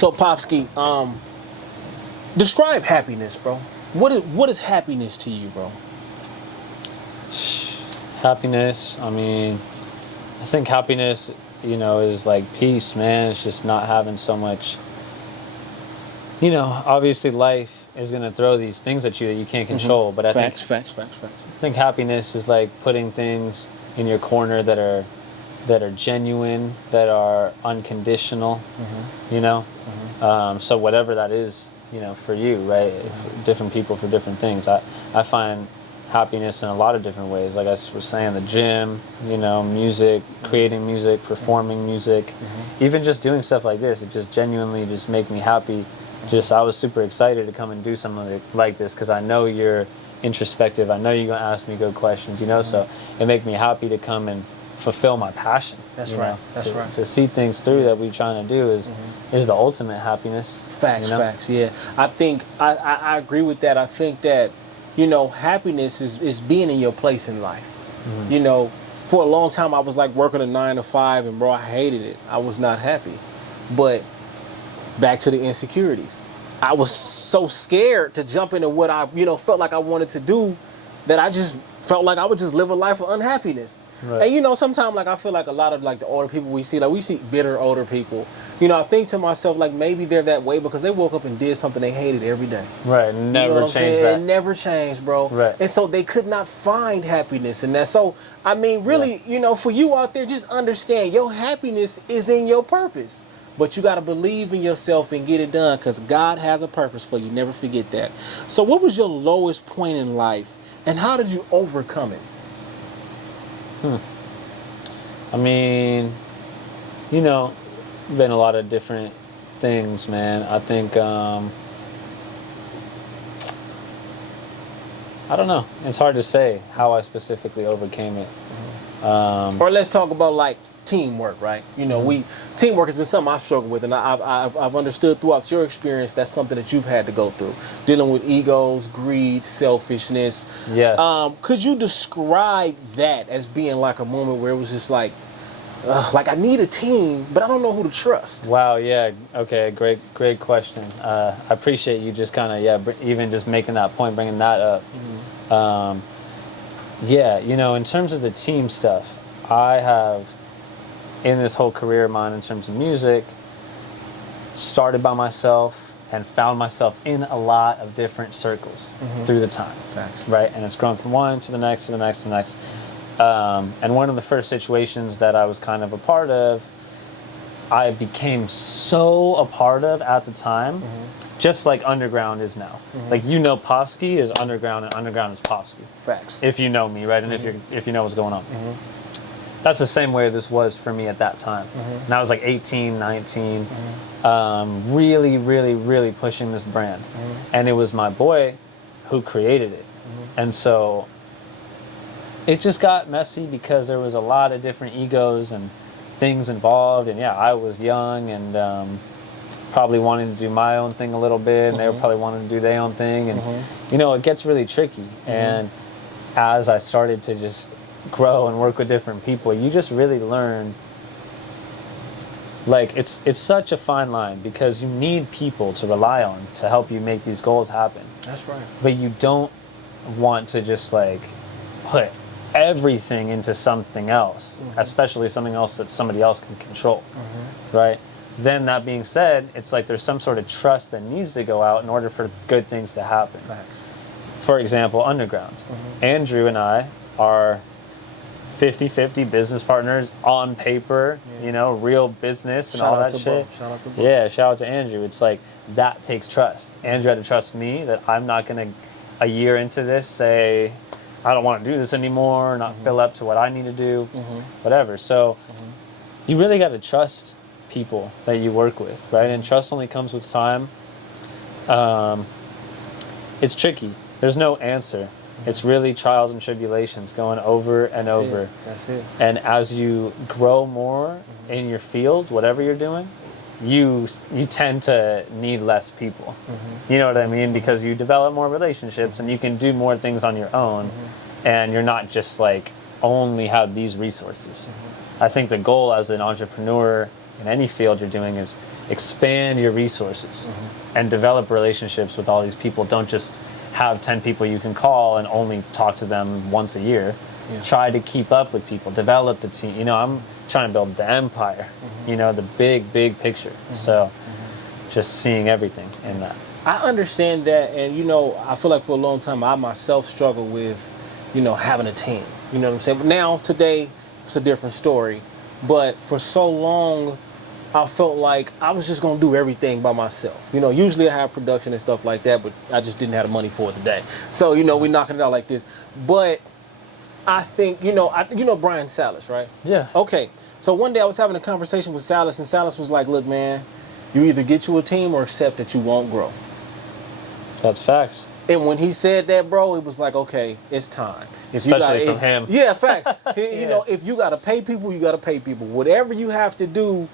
So Pofsky, describe happiness, bro. What is happiness to you, bro? Happiness, I mean, I think happiness, you know, is like peace, man. It's just not having so much, you know, obviously life is going to throw these things at you that you can't control. But I Facts. think happiness is like putting things in your corner that are genuine, that are unconditional, you know? So whatever that is, you know, for you, right? Different people for different things. I find happiness in a lot of different ways. Like I was saying, the gym, you know, music, creating music, performing music, even just doing stuff like this. It just genuinely just make me happy. I was super excited to come and do something like this because I know you're introspective. I know you're going to ask me good questions, you know, so it make me happy to come and fulfill my passion. That's right. That's right. To see things through that we're trying to do is the ultimate happiness. Facts, you know? Facts. Yeah, I think I agree with that. I think that, you know, happiness is being in your place in life. You know, for a long time I was like working a 9 to 5, and bro, I hated it. I was not happy. But back to the insecurities. I was so scared to jump into what I, you know, felt like I wanted to do, that I just felt like I would just live a life of unhappiness. Right. And you know, sometimes like I feel like a lot of like the older people we see bitter older people. You know, I think to myself like maybe they're that way because they woke up and did something they hated every day. Right, never changed that. It never changed, bro. Right. And so they could not find happiness in that. So I mean, really, you know, for you out there, just understand your happiness is in your purpose. But you got to believe in yourself and get it done because God has a purpose for you. Never forget that. So what was your lowest point in life and how did you overcome it? I mean, you know, been a lot of different things, man. I think, I don't know. It's hard to say how I specifically overcame it. Or let's talk about like teamwork, right? You know, teamwork has been something I've struggled with, and I've understood throughout your experience that's something that you've had to go through, dealing with egos, greed, selfishness. Yes. Could you describe that as being like a moment where it was just like I need a team, but I don't know who to trust? Wow. Yeah. Okay. Great question. I appreciate you just kind of even just making that point, bringing that up. Yeah. You know, in terms of the team stuff, I have, in this whole career of mine in terms of music, started by myself and found myself in a lot of different circles through the time. Facts. Right? And it's grown from one to the next, to the next, to the next. And one of the first situations that I was kind of a part of, I became so a part of at the time, just like underground is now. Like, you know, Pofsky is underground and underground is Pofsky. Facts. If you know me, right? And if you know what's going on. That's the same way this was for me at that time. And I was like 18, 19, really, really, really pushing this brand. And it was my boy who created it. And so it just got messy because there was a lot of different egos and things involved. And yeah, I was young and probably wanting to do my own thing a little bit. And they were probably wanting to do their own thing. And, you know, it gets really tricky. And as I started to just grow and work with different people, you just really learn, like, it's such a fine line because you need people to rely on to help you make these goals happen. That's right. But you don't want to just like put everything into something else, especially something else that somebody else can control, right? Then that being said, it's like there's some sort of trust that needs to go out in order for good things to happen. Facts. For example, underground. Andrew and I are 50-50 business partners on paper, you know, real business and all that shit. Shout out to Bob. Yeah, shout out to Andrew. It's like, that takes trust. Andrew had to trust me that I'm not going to, a year into this, say, I don't want to do this anymore, not fill up to what I need to do, whatever. So you really got to trust people that you work with, right? And trust only comes with time. It's tricky. There's no answer. It's really trials and tribulations going over and over. That's it. And as you grow more in your field, whatever you're doing, you tend to need less people. You know what I mean? Because you develop more relationships and you can do more things on your own. And you're not just like only have these resources. I think the goal as an entrepreneur in any field you're doing is expand your resources and develop relationships with all these people. Don't just have 10 people you can call and only talk to them once a year. Yeah. Try to keep up with people, develop the team. You know, I'm trying to build the empire, you know, the big picture. So just seeing everything in that. I understand that, and you know, I feel like for a long time I myself struggle with, you know, having a team. You know what I'm saying? But now, today, it's a different story. But for so long, I felt like I was just gonna do everything by myself. You know, usually I have production and stuff like that, but I just didn't have the money for it today. So, you know, we're knocking it out like this. But I think, you know Brian Salas, right? Yeah. Okay. So one day I was having a conversation with Salas, and Salas was like, look, man, you either get you a team or accept that you won't grow. That's facts. And when he said that, bro, it was like, okay, it's time. If Especially from him. Yeah, facts. Yeah. You know, if you got to pay people, you got to pay people. Whatever you have to do,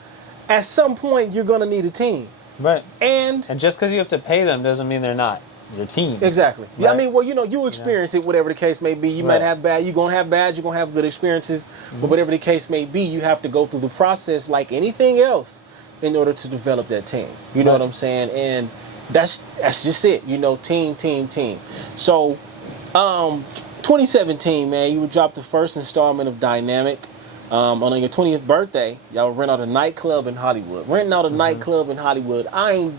at some point, you're going to need a team. Right. And just because you have to pay them doesn't mean they're not your team. exactly. Yeah, I Right. mean, well, you know, you experience it, whatever the case may be. You might Right. have bad, you're going to have bad, you're going to have good experiences. But whatever the case may be, you have to go through the process like anything else in order to develop that team. You know Right. what I'm saying? And that's just it. You know, team. So, 2017, man, you would drop the first installment of Dynamic. On your 20th birthday, y'all rent out a nightclub in Hollywood. Renting out a nightclub in Hollywood. I ain't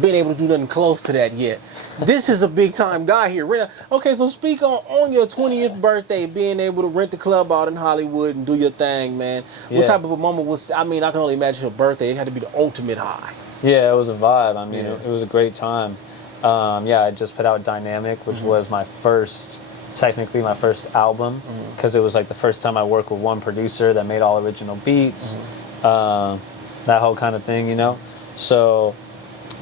been able to do nothing close to that yet. This is a big time guy here. Okay, so speak on your 20th birthday, being able to rent the club out in Hollywood and do your thing, man. Yeah. What type of a moment was, I mean, I can only imagine your birthday. It had to be the ultimate high. Yeah, it was a vibe. I mean, Yeah. it was a great time. I just put out Dynamic, which was technically my first album, because it was like the first time I worked with one producer that made all original beats, that whole kind of thing, you know? So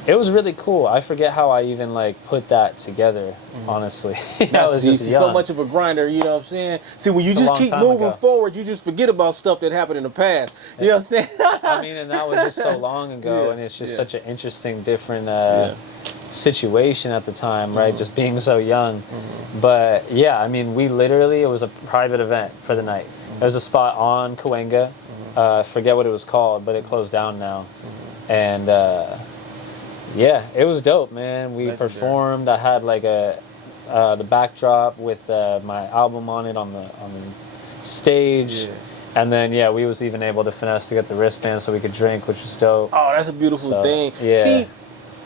it was really cool. I forget how I even like put that together, honestly. I was just so young. much of a grinder, you know what I'm saying? See, when you It's a just long keep time moving ago. forward, you just forget about stuff that happened in the past. You know what I'm saying? I mean, and that was just so long ago, Yeah, and it's just yeah. such an interesting, different situation at the time, right? Just being so young. But yeah, I mean, it was a private event for the night. There was a spot on Cahuenga, forget what it was called, but it closed down now. And yeah, it was dope, man. We Legendary. performed. I had like the backdrop with my album on it on the stage. Yeah. And then we was even able to finesse to get the wristband so we could drink, which was dope. Oh, that's a beautiful So, thing. yeah. See,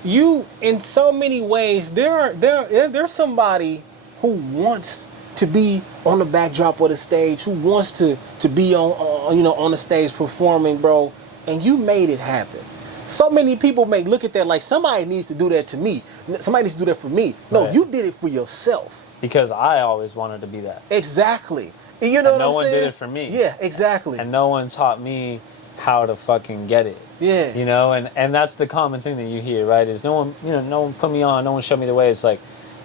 you in so many ways, there's somebody who wants to be on the backdrop of the stage, who wants to be on the stage performing, bro, and you made it happen. So many people may look at that like somebody needs to do that to me. Somebody needs to do that for me. No, Right. you did it for yourself. Because I always wanted to be that. Exactly. You know And what I'm no one saying? did it for me. Yeah, exactly. And no one taught me how to fucking get it. Yeah. You know, and that's the common thing that you hear, right? Is no one put me on, no one showed me the way. It's like,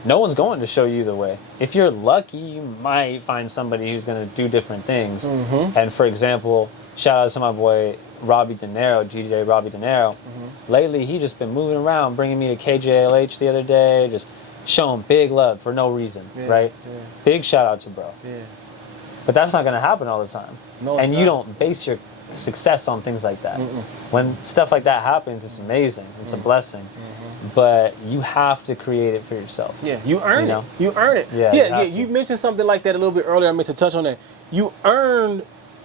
no one's going to show you the way. If you're lucky, you might find somebody who's going to do different things. And for example, shout out to my boy Robbie De Niro, DJ Robbie De Niro. Lately, he just been moving around, bringing me to KJLH the other day, just showing big love for no reason, right? Yeah. Big shout out to bro. Yeah. But that's not going to happen all the time. No, it's and you not. don't base your success on things like that. When stuff like that happens, it's amazing. It's a blessing. But you have to create it for yourself. Yeah, you earn You it. know? You earn it. Yeah, you have You to. mentioned something like that a little bit earlier. I meant to touch on that. You earned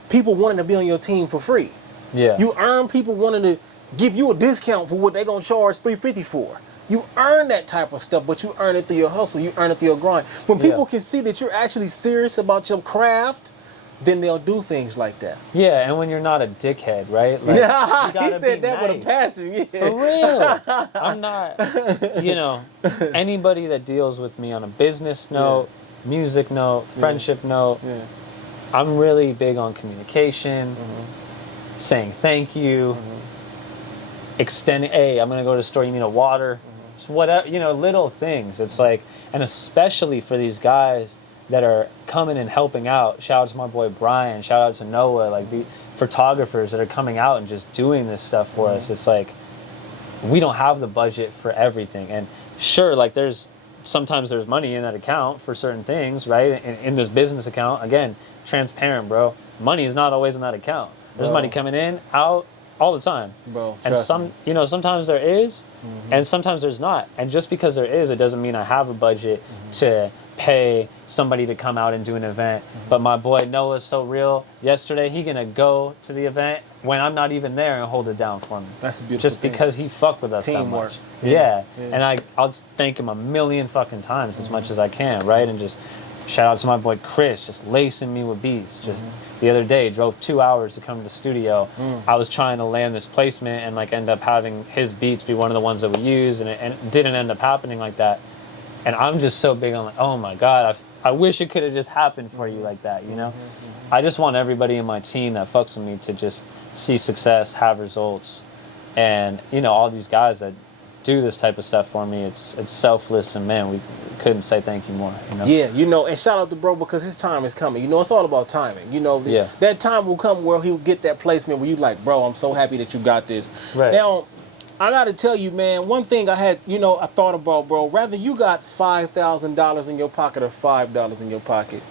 people wanting to be on your team for free. Yeah. You earn people wanting to give you a discount for what they're gonna charge $350 for. You earn that type of stuff, but you earn it through your hustle. You earn it through your grind. When people can see that you're actually serious about your craft, then they'll do things like that. Yeah, and when you're not a dickhead, right? Like, you he gotta said be that with a nice. passion. Yeah. For real. I'm not, anybody that deals with me on a business note, music note, friendship note, Yeah. I'm really big on communication, saying thank you, extending, hey, I'm going to go to the store, you need a water, just whatever, little things. It's like, and especially for these guys that are coming and helping out. Shout out to my boy Brian, shout out to Noah, like the photographers that are coming out and just doing this stuff for us. It's like, we don't have the budget for everything. And sure, like sometimes there's money in that account for certain things, right? In this business account, again, transparent, bro. Money is not always in that account. There's No. money coming in, out, all the time. Bro, and trust me. you know, sometimes there is, and sometimes there's not. And just because there is, it doesn't mean I have a budget to pay somebody to come out and do an event. But my boy Noah's so real. Yesterday, he gonna go to the event when I'm not even there and hold it down for me. That's a beautiful Just thing. because he fucked with us Teamwork. that much. Yeah. Yeah. And I'll thank him a million fucking times as much as I can, right? And just shout out to my boy Chris, just lacing me with beats. Just the other day, drove 2 hours to come to the studio. I was trying to land this placement and like end up having his beats be one of the ones that we use, and it didn't end up happening like that. And I'm just so big on like, oh my God, I wish it could have just happened for you like that, you know? I just want everybody in my team that fucks with me to just see success, have results. And, you know, all these guys that do this type of stuff for me, it's selfless, and man, we couldn't say thank you more, you know? Yeah, you know, and shout out to bro, because his time is coming. You know, it's all about timing. You know, that time will come where he'll get that placement where you like, bro, I'm so happy that you got this. Right. Now, I got to tell you, man, one thing I had, you know, I thought about, bro, rather you got $5,000 in your pocket or $5 in your pocket,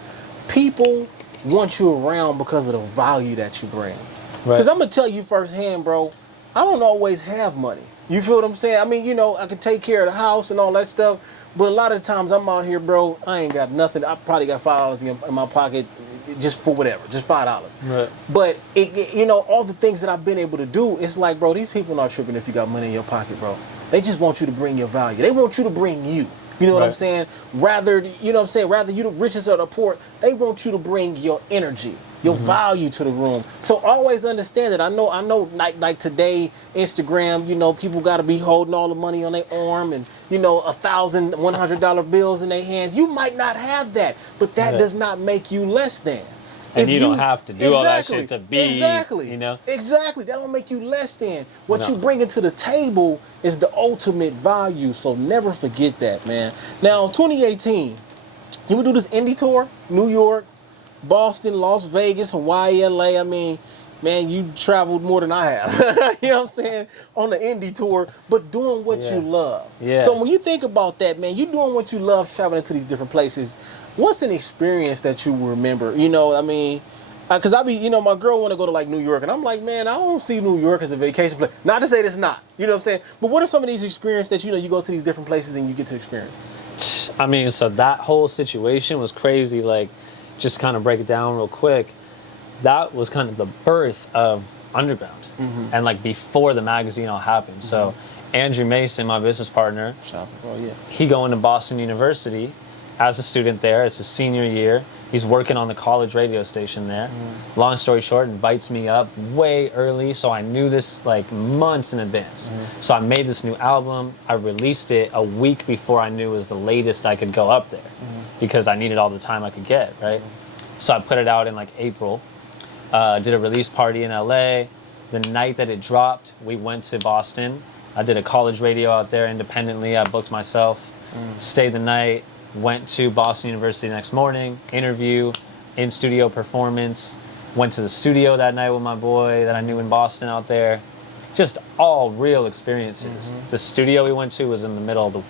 people want you around because of the value that you bring. Because I'm going to tell you firsthand, bro, I don't always have money. You feel what I'm saying? I mean, you know, I can take care of the house and all that stuff, but a lot of times I'm out here, bro, I ain't got nothing. I probably got $5 in my pocket just for whatever, just $5. Right. But, you know, all the things that I've been able to do, it's like, bro, these people not tripping if you got money in your pocket, bro. They just want you to bring your value. They want you to bring you. You know what I'm saying? Rather, you know what I'm saying? Rather you the richest or the poor, they want you to bring your energy, your value to the room. So always understand that. I know like today, Instagram, you know, people got to be holding all the money on their arm and, you know, $1,000, $100 bills in their hands. You might not have that, but that does not make you less than. And you don't have to do all that shit to be, you know? Exactly. That don't make you less than. What you bring to the table is the ultimate value, so never forget that, man. Now, 2018, you would do this indie tour, New York, Boston, Las Vegas, Hawaii, LA. I mean, man, you traveled more than I have. You know what I'm saying? On the indie tour, but doing what you love. Yeah. So when you think about that, man, you doing what you love, traveling to these different places. What's an experience that you remember? You know, I mean, because you know, my girl want to go to like New York, and I'm like, man, I don't see New York as a vacation place. Not to say it's not, you know what I'm saying? But what are some of these experiences that, you know, you go to these different places and you get to experience? I mean, so that whole situation was crazy. Like, just kind of break it down real quick. That was kind of the birth of Underground, and like before the magazine all happened. So Andrew Mason, my business partner, he going to Boston University as a student there. It's his senior year. He's working on the college radio station there. Long story short, invites me up way early, so I knew this like months in advance. So I made this new album. I released it a week before I knew it was the latest I could go up there, because I needed all the time I could get, right? So I put it out in like April. Did a release party in LA. The night that it dropped, we went to Boston. I did a college radio out there independently. I booked myself, stayed the night, went to Boston University the next morning, interview, in-studio performance, went to the studio that night with my boy that I knew in Boston out there. Just all real experiences. The studio we went to was in the middle of the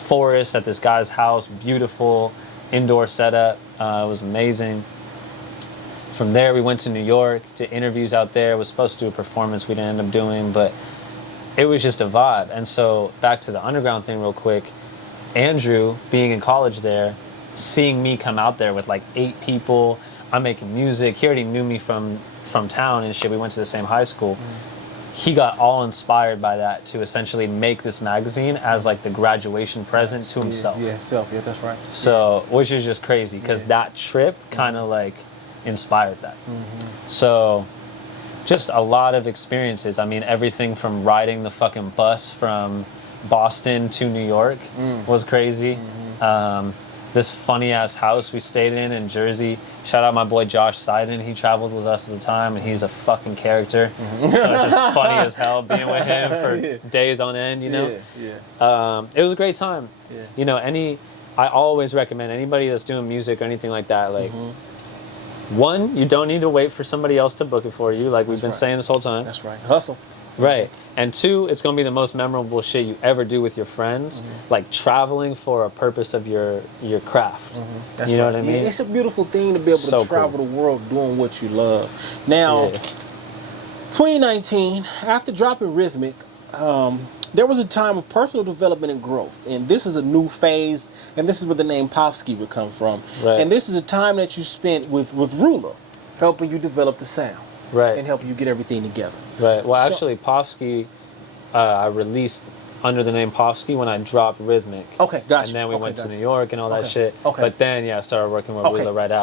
forest at this guy's house, beautiful indoor setup. It was amazing. From there, we went to New York, did interviews out there. Was supposed to do a performance we didn't end up doing, but it was just a vibe. And so back to the Underground thing real quick, Andrew, being in college there, seeing me come out there with like 8 people, I'm making music. He already knew me from town and shit. We went to the same high school. He got all inspired by that to essentially make this magazine as like the graduation present to himself. Yeah, himself. Yeah, that's right. So, which is just crazy, because that trip kind of like inspired that. So just a lot of experiences. I mean, everything from riding the fucking bus from Boston to New York was crazy. This funny ass house we stayed in Jersey. Shout out my boy Josh Seiden. He traveled with us at the time, and he's a fucking character. So it's just funny as hell being with him for days on end, you know? It was a great time. You know, I always recommend anybody that's doing music or anything like that, like, one, you don't need to wait for somebody else to book it for you, like we've been saying this whole time. That's right. Hustle. Right. And 2, it's going to be the most memorable shit you ever do with your friends, like traveling for a purpose of your craft. That's you know right. what I mean? It's a beautiful thing to be able to travel the world doing what you love. Now, 2019, after dropping Rhythmic, there was a time of personal development and growth. And this is a new phase, and this is where the name Pofsky would come from. Right. And this is a time that you spent with Rula, helping you develop the sound. Right. And helping you get everything together. Right. Well, actually, Pofsky, I released under the name Pofsky when I dropped Rhythmic. Okay, gotcha. And then we went to gotcha. New York and all that shit. Okay. But then, yeah, I started working with Rula right after.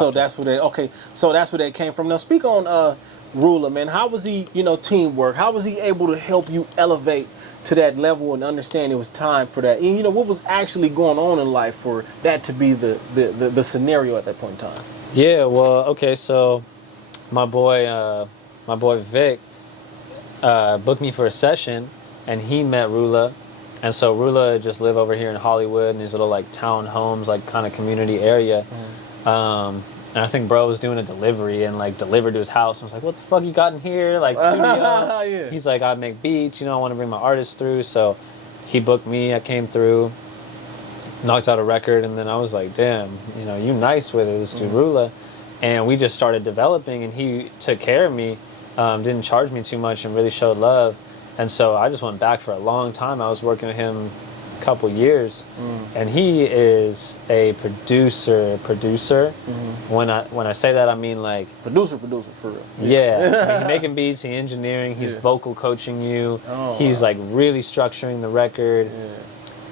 So that's where that came from. Now, speak on Rula, man. How was he, teamwork? How was he able to help you elevate to that level and understand it was time for that? And, what was actually going on in life for that to be the scenario at that point in time? Yeah, well, okay, so my boy Vic booked me for a session, and he met Rula. And so Rula just lived over here in Hollywood in these little like town homes, like kind of community area. And I think bro was doing a delivery and like delivered to his house. I was like, what the fuck you got in here? Like studio. Yeah. He's like, I make beats, I want to bring my artists through. So he booked me, I came through, knocked out a record, and then I was like, damn, you nice with it, this dude Rula. And we just started developing, and he took care of me, didn't charge me too much, and really showed love. And so I just went back for a long time. I was working with him a couple years, and he is a producer. When I say that, I mean like producer for real. Yeah, he's making beats, he's engineering, he's vocal coaching you. He's like really structuring the record,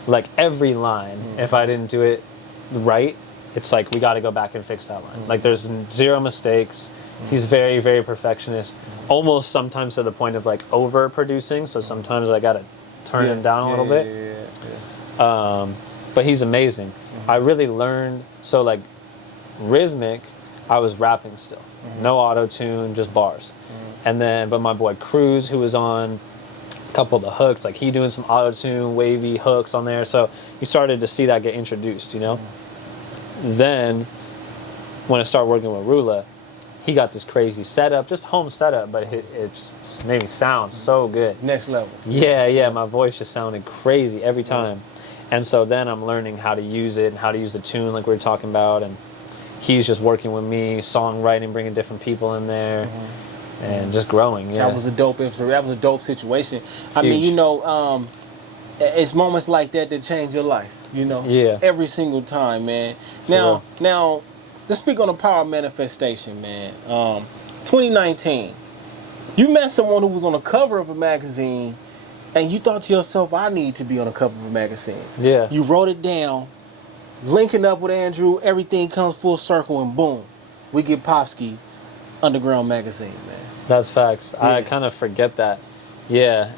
like every line. If I didn't do it right, it's like we got to go back and fix that line. Like there's zero mistakes. He's very, very perfectionist, almost sometimes to the point of like overproducing. So sometimes I gotta turn him down a little bit. But he's amazing. I really learned. So like Rhythmic, I was rapping still, no auto tune, just bars. And then, but my boy Cruz, who was on a couple of the hooks, like he doing some auto tune, wavy hooks on there. So you started to see that get introduced, Then when I started working with Rula, he got this crazy setup, just home setup, but it just made me sound so good. Next level. Yeah, my voice just sounded crazy every time. And so then I'm learning how to use it and how to use the tune like we were talking about, and he's just working with me, songwriting, bringing different people in there, and just growing, That was a dope situation. I mean, it's moments like that that change your life, Yeah. Every single time, man. Now, let's speak on the power of manifestation, man. 2019, you met someone who was on the cover of a magazine, and you thought to yourself, I need to be on the cover of a magazine. Yeah. You wrote it down, linking up with Andrew, everything comes full circle, and boom, we get Pofsky Underground magazine, man. That's facts. Yeah. I kind of forget that. Yeah.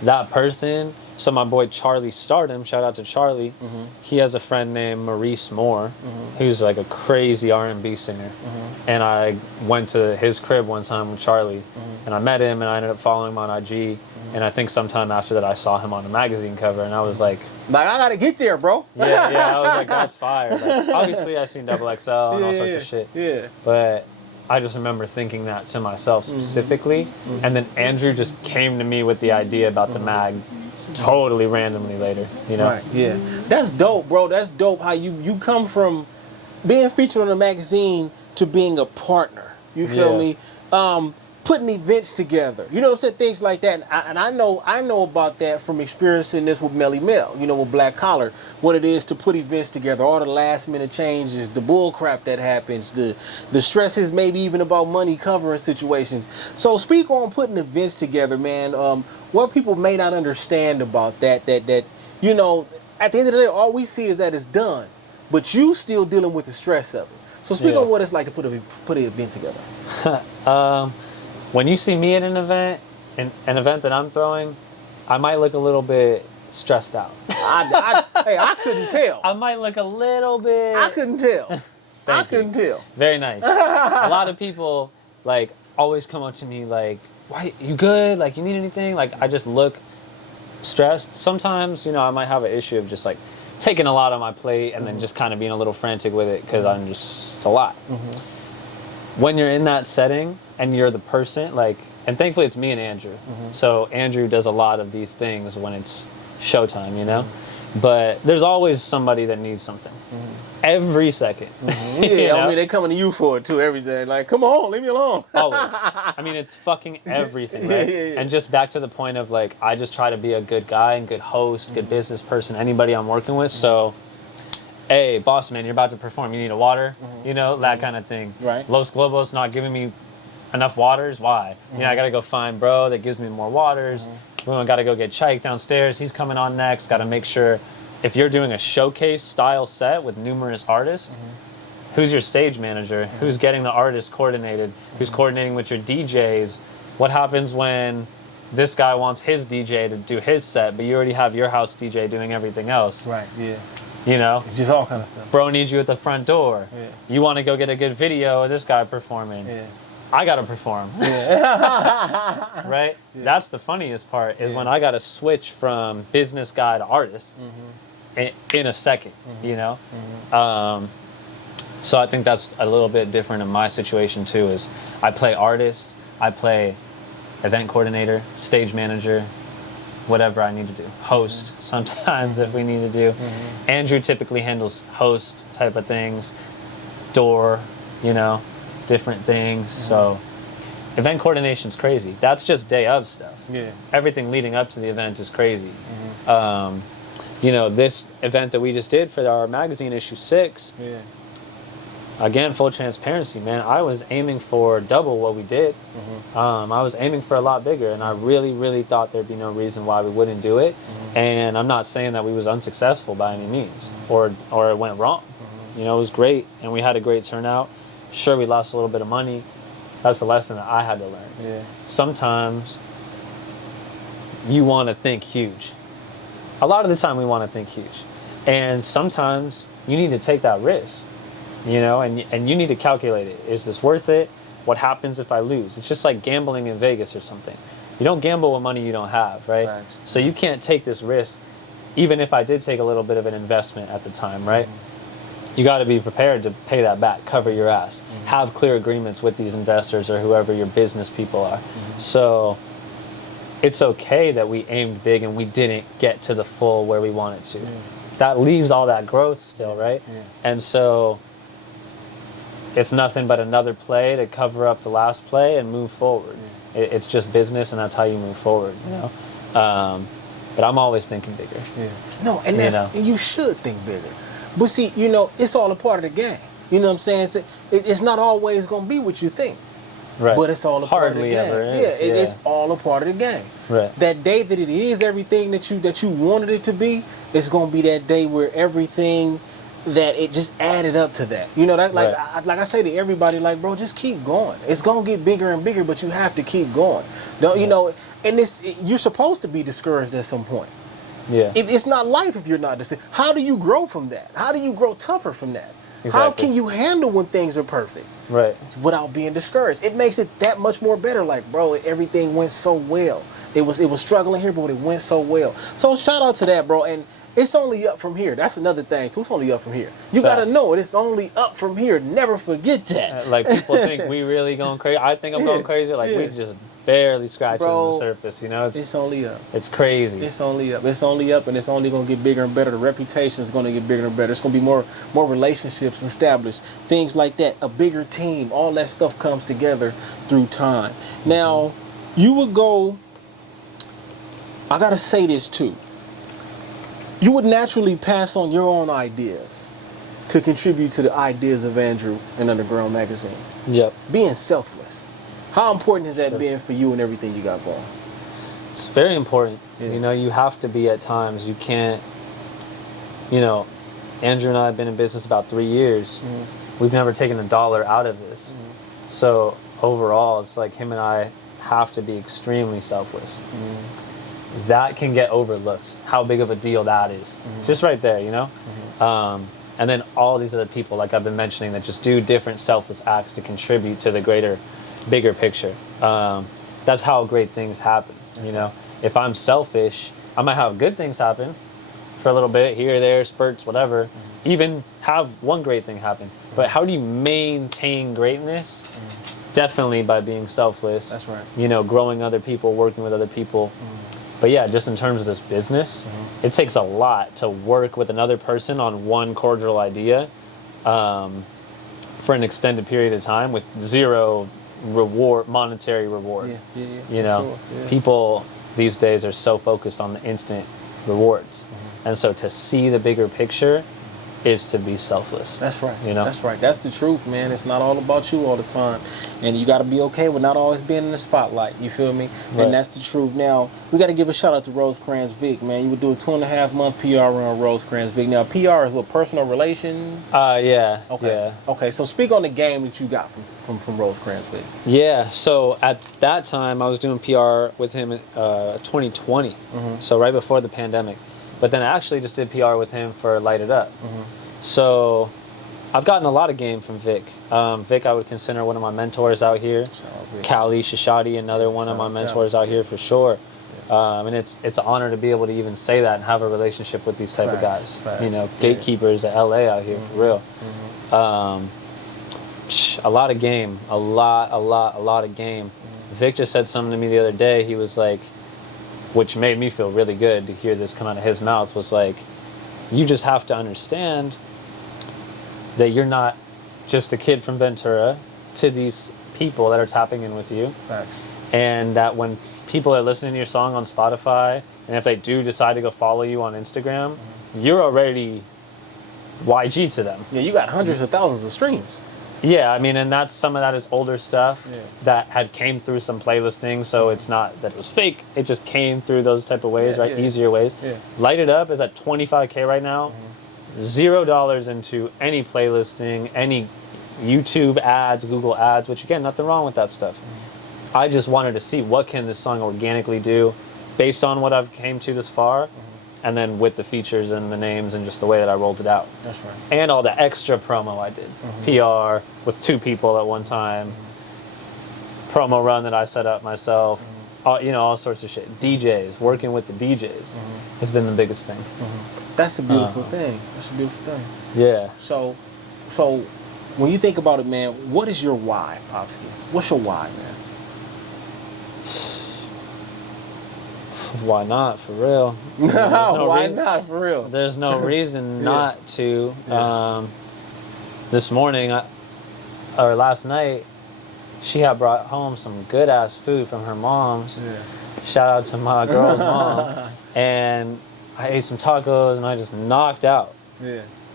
That person, so my boy Charlie Stardom, shout out to Charlie, he has a friend named Maurice Moore, who's like a crazy R&B singer. And I went to his crib one time with Charlie, and I met him, and I ended up following him on IG. And I think sometime after that I saw him on a magazine cover, and I was like, I gotta get there, bro. yeah, I was like, that's fire. Like, obviously I seen XXL and all sorts of shit. Yeah. But I just remember thinking that to myself specifically. And then Andrew just came to me with the idea about the mag totally randomly later, Right, yeah. That's dope, bro. That's dope how you come from being featured on a magazine to being a partner. You feel me? Putting events together. You know what I'm saying? Things like that. And I know about that from experiencing this with Melly Mel, with Black Collar, what it is to put events together, all the last minute changes, the bull crap that happens, the stresses maybe even about money covering situations. So speak on putting events together, man. What people may not understand about that, at the end of the day, all we see is that it's done, but you still dealing with the stress of it. So speak on what it's like to put an event together. When you see me at an event that I'm throwing, I might look a little bit stressed out. I couldn't tell. I might look a little bit. I couldn't tell. I couldn't tell. Very nice. A lot of people like always come up to me like, "Why you good? Like you need anything?" Like I just look stressed. Sometimes I might have an issue of just like taking a lot on my plate and then just kind of being a little frantic with it because I'm just it's a lot. When you're in that setting and you're the person, and thankfully it's me and Andrew. So Andrew does a lot of these things when it's showtime, But there's always somebody that needs something. Every second. Yeah, You know? I mean, they coming to you for it too every day. Like, come on, leave me alone. Always. I mean, it's fucking everything, right? Yeah. And just back to the point of like, I just try to be a good guy and good host, good business person, anybody I'm working with. So, hey, boss man, you're about to perform. You need a water, you know, that kind of thing. Right. Los Globos not giving me enough waters. Why? You know, I got to go find bro that gives me more waters. We got to go get Chike downstairs. He's coming on next. Got to make sure if you're doing a showcase style set with numerous artists, who's your stage manager? Who's getting the artists coordinated? Who's coordinating with your DJs? What happens when this guy wants his DJ to do his set, but you already have your house DJ doing everything else? Right, yeah. You know? It's just all kind of stuff. Bro needs you at the front door. Yeah. You want to go get a good video of this guy performing. Yeah. I got to perform. Right? Yeah. That's the funniest part is when I got to switch from business guy to artist in a second, you know? So I think that's a little bit different in my situation too, is I play artist, I play event coordinator, stage manager, whatever I need to do. Host sometimes if we need to do. Andrew typically handles host type of things, door, you know, different things. So event coordination's crazy. That's just day of stuff. Yeah. Everything leading up to the event is crazy. You know, this event that we just did for our magazine issue 6, Yeah. again, full transparency, man, I was aiming for double what we did. I was aiming for a lot bigger, and I really, really thought there'd be no reason why we wouldn't do it. And I'm not saying that we was unsuccessful by any means, or it went wrong. You know, it was great, and we had a great turnout. Sure, we lost a little bit of money. That's a lesson that I had to learn. Yeah. Sometimes you want to think huge. A lot of the time we want to think huge. And sometimes you need to take that risk. You know, and you need to calculate it. Is this worth it? What happens if I lose? It's just like gambling in Vegas or something. You don't gamble with money you don't have, right? Facts. So you can't take this risk, even if I did take a little bit of an investment at the time, right? You got to be prepared to pay that back, cover your ass, have clear agreements with these investors or whoever your business people are. So it's okay that we aimed big and we didn't get to the full where we wanted to. That leaves all that growth still, right? And so it's nothing but another play to cover up the last play and move forward. It's just business, and that's how you move forward, you know? But I'm always thinking bigger. No, and you should think bigger. But see, you know, it's all a part of the game. You know what I'm saying? It's not always going to be what you think. Right. But it's all a part of the Hardly game. ever is, It's all a part of the game. Right. That day that it is everything that you wanted it to be, it's going to be that day where everything that it just added up to that. You know, that like I say to everybody, like, bro, just keep going. It's going to get bigger and bigger, but you have to keep going. Don't you know? And you're supposed to be discouraged at some point. Yeah. It's not life if you're not discouraged. How do you grow from that? How do you grow tougher from that? Exactly. How can you handle when things are perfect? Right. Without being discouraged. It makes it that much more better. Like, bro, everything went so well. It was struggling here, but it went so well. So shout out to that, bro. And it's only up from here. That's another thing too. It's only up from here. You got to know it. It's only up from here. Never forget that. Like, people think we really going crazy. I think I'm going crazy. Like, we just barely scratching the surface, you know? It's only up. It's crazy. It's only up. It's only up, and it's only going to get bigger and better. The reputation is going to get bigger and better. It's going to be more relationships established, things like that. A bigger team. All that stuff comes together through time. Now, you would go. I got to say this too. You would naturally pass on your own ideas to contribute to the ideas of Andrew and Underground Magazine. Yep. Being selfless. How important has that been for you and everything you got going? It's very important. Yeah. You know, you have to be at times. You can't, you know, Andrew and I have been in business about 3 years. We've never taken a dollar out of this. So overall, it's like him and I have to be extremely selfless. That can get overlooked, how big of a deal that is. Just right there, you know? And then all these other people, like I've been mentioning, that just do different selfless acts to contribute to the greater, bigger picture. That's how great things happen, you know? If I'm selfish, I might have good things happen for a little bit, here, there, spurts, whatever. Even have one great thing happen. But how do you maintain greatness? Definitely by being selfless. That's right. You know, growing other people, working with other people. But yeah, just in terms of this business, it takes a lot to work with another person on one cordial idea for an extended period of time with zero monetary reward. You know, people these days are so focused on the instant rewards. And so to see the bigger picture is to be selfless. That's right. You know? That's right. That's the truth, man. It's not all about you all the time. And you got to be okay with not always being in the spotlight. You feel me? Right. And that's the truth. Now, we got to give a shout out to Rosecrans Vic, man. You would do a 2.5-month PR run on Rosecrans Vic. Now, PR is what, personal relation? Yeah. Okay. Yeah. Okay, so speak on the game that you got from Rosecrans Vic. Yeah, so at that time I was doing PR with him in 2020, so right before the pandemic. But then I actually just did PR with him for Light It Up. So I've gotten a lot of game from Vic. Vic I would consider one of my mentors out here. Kali Shishadi, another one of my mentors out here for sure. And it's an honor to be able to even say that and have a relationship with these type of guys. You know, gatekeepers at LA out here for real. A lot of game, a lot of game. Vic just said something to me the other day. He was like, which made me feel really good to hear this come out of his mouth, was like, you just have to understand that you're not just a kid from Ventura to these people that are tapping in with you. Facts. And that when people are listening to your song on Spotify, and if they do decide to go follow you on Instagram, you're already YG to them. Yeah, you got hundreds of thousands of streams. Yeah, I mean, and that's some of that is older stuff that had came through some playlisting, so it's not that it was fake. It just came through those type of ways, right? Easier ways. Light It Up is at 25K right now. $0 into any playlisting, any YouTube ads, Google ads, which again, nothing wrong with that stuff. I just wanted to see what can this song organically do based on what I've came to this far. And then with the features and the names and just the way that I rolled it out. That's right. And all the extra promo I did. PR with 2 people at one time. Promo run that I set up myself. You know, all sorts of shit. DJs, working with the DJs has been the biggest thing. That's a beautiful thing. That's a beautiful thing. Yeah. So when you think about it, man, what is your why, Pofsky? What's your why, man? Why not, for real? Why not, for real? There's no reason not to. This morning, or last night, she had brought home some good-ass food from her mom's. Shout out to my girl's mom. And I ate some tacos, and I just knocked out.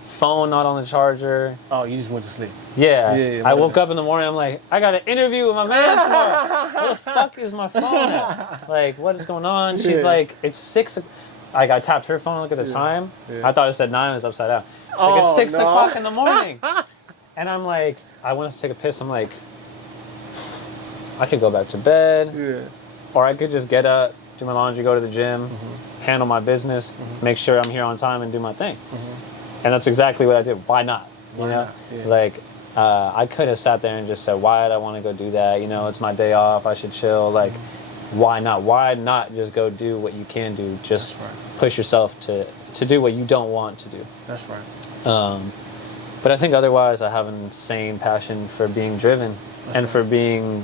Phone not on the charger. Oh, you just went to sleep. I woke up in the morning, I'm like, I got an interview with my man tomorrow. Where the fuck is my phone at? Like, what is going on? She's like, it's 6 o'clock. Like, I tapped her phone, look at the time. I thought it said 9, it was upside down. She's like, it's 6 o'clock in the morning. And I'm like, I went to take a piss. I'm like, I could go back to bed. Or I could just get up, do my laundry, go to the gym, handle my business, make sure I'm here on time and do my thing. And that's exactly what I did. Why not? You know, like I could have sat there and just said, why did I want to go do that? You know, it's my day off. I should chill. Like, why not? Why not just go do what you can do? Just push yourself to do what you don't want to do. That's right. But I think otherwise I have an insane passion for being driven and for being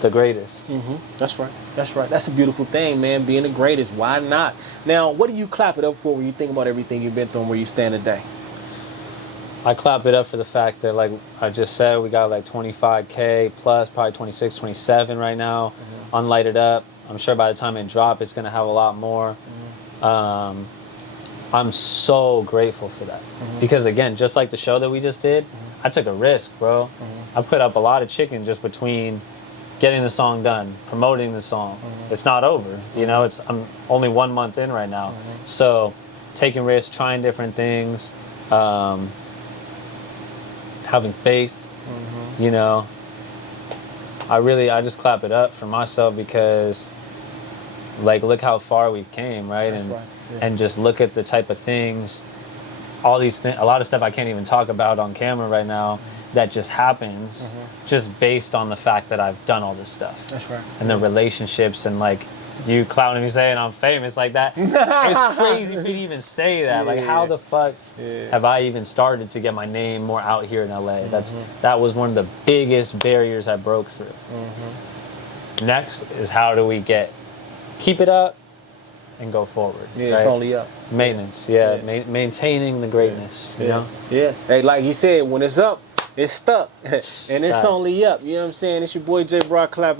the greatest. That's right. That's right. That's a beautiful thing, man. Being the greatest. Why not? Now, what do you clap it up for when you think about everything you've been through and where you stand today? I clap it up for the fact that, like I just said, we got like 25K plus, probably 26, 27 right now on Light It Up. I'm sure by the time it drops, it's going to have a lot more. I'm so grateful for that. Because, again, just like the show that we just did, I took a risk, bro. I put up a lot of chicken just between getting the song done, promoting the song. It's not over, you know. I'm only 1 month in right now. So taking risks, trying different things, having faith, you know. I just clap it up for myself because, like, look how far we've came, right? And just look at the type of things, all these things, a lot of stuff I can't even talk about on camera right now that just happens just based on the fact that I've done all this stuff. That's right. And the relationships and, like, you clowning me saying I'm famous like that. It's crazy for you to even say that. Like, how the fuck have I even started to get my name more out here in LA? That was one of the biggest barriers I broke through. Next is how do we keep it up, and go forward. Yeah, it's right? only up. Maintenance, yeah. Maintaining the greatness, you know? Yeah. Hey, like he said, when it's up, it's stuck. And it's Facts. only up. You know what I'm saying? It's your boy J.Brock, Clapitup